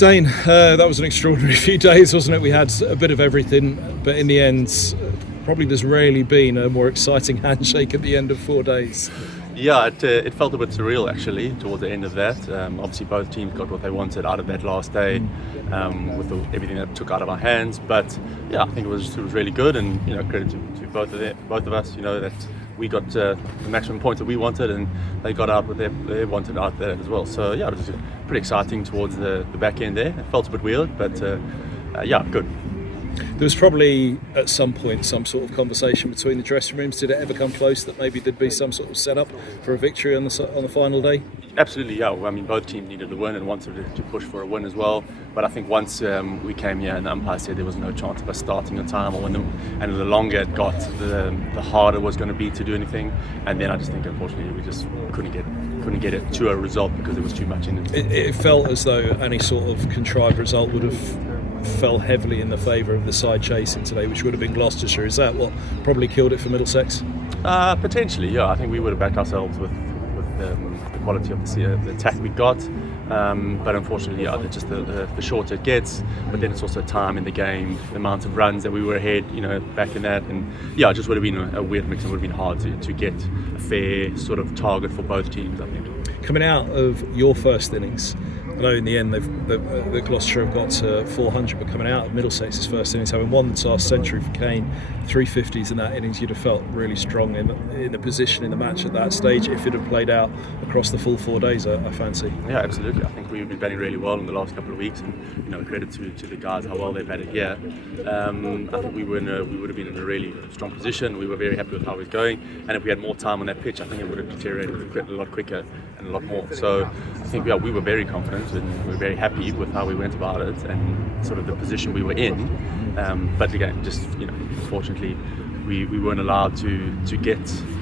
Dane, that was an extraordinary few days, wasn't it? We had a bit of everything, but in the end, probably there's rarely been a more exciting handshake at the end of 4 days. Yeah, it felt a bit surreal actually towards the end of that. Obviously both teams got what they wanted out of that last day with everything that took out of our hands. But yeah, I think it was really good, and credit to both of us. That we got the maximum points that we wanted, and they got out what they wanted out there as well. So yeah, it was pretty exciting towards the back end there. It felt a bit weird, but yeah, good. There was probably at some point some sort of conversation between the dressing rooms. Did it ever come close that maybe there'd be some sort of setup for a victory on the final day? Absolutely, yeah. I mean, both teams needed a win and wanted to push for a win as well. But I think once we came here and the umpire said there was no chance of us starting on time or and the longer it got, the harder it was going to be to do anything. And then I just think, unfortunately, we just couldn't get it to a result because there was too much in it. It felt as though any sort of contrived result would have fell heavily in the favour of the side chasing today, which would have been Gloucestershire. Is that what probably killed it for Middlesex? Potentially, yeah. I think we would have backed ourselves with the quality of the attack we got. But unfortunately, yeah, just the shorter it gets. But then it's also time in the game, the amount of runs that we were ahead, back in that. And yeah, it just would have been a weird mix. It would have been hard to get a fair sort of target for both teams, I think. Coming out of your first innings, I know in the end the Gloucestershire have got to 400, but coming out of Middlesex's first innings, having won the last century for Kane, 350s in that innings, you'd have felt really strong in the position in the match at that stage if it had played out across the full 4 days, I fancy. Yeah, absolutely. I think we've been batting really well in the last couple of weeks, and credit to the guys how well they batted here. I think we would have been in a really strong position. We were very happy with how it was going, and if we had more time on that pitch, I think it would have deteriorated a lot quicker and a lot more. So I think we were very confident and we were very happy with how we went about it and sort of the position we were in. But again, just unfortunately, we weren't allowed to get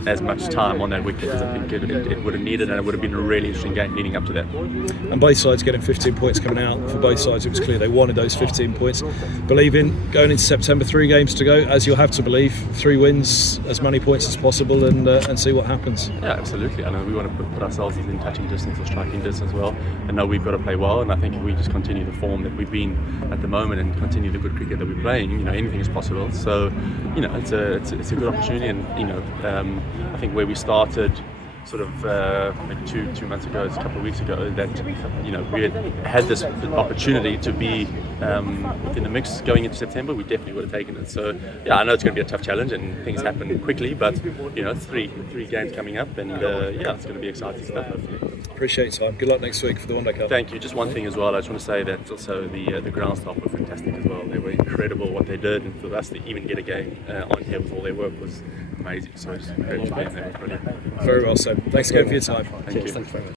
as much time on that wicket as I think it would have needed, and it would have been a really interesting game leading up to that. And both sides getting 15 points coming out. For both sides, it was clear they wanted those 15 points. Believing going into September, 3 games to go, as you'll have to believe, 3 wins, as many points as possible, and see what happens. Yeah, absolutely. I know we want to put ourselves in touching distance or striking distance as well. And know we've got to play well, and I think if we just continue the form that we've been at the moment and continue the good cricket that we're playing, anything is possible. So, it's a good opportunity, and I think where we started sort of maybe two months ago, a couple of weeks ago, that we had this opportunity to be within the mix going into September, we definitely would have taken it. So yeah, I know it's going to be a tough challenge and things happen quickly, but it's three games coming up, and yeah, it's going to be exciting stuff. Hopefully. Appreciate your time. Good luck next week for the One Day Cup. Thank you. Just one thing as well, I just want to say that also the ground staff were fantastic as well. They were incredible what they did, and for us to even get a game on here with all their work was amazing. So it's great to be there. Brilliant. Very well said. Thanks again for your time. Thank you. Thanks very much.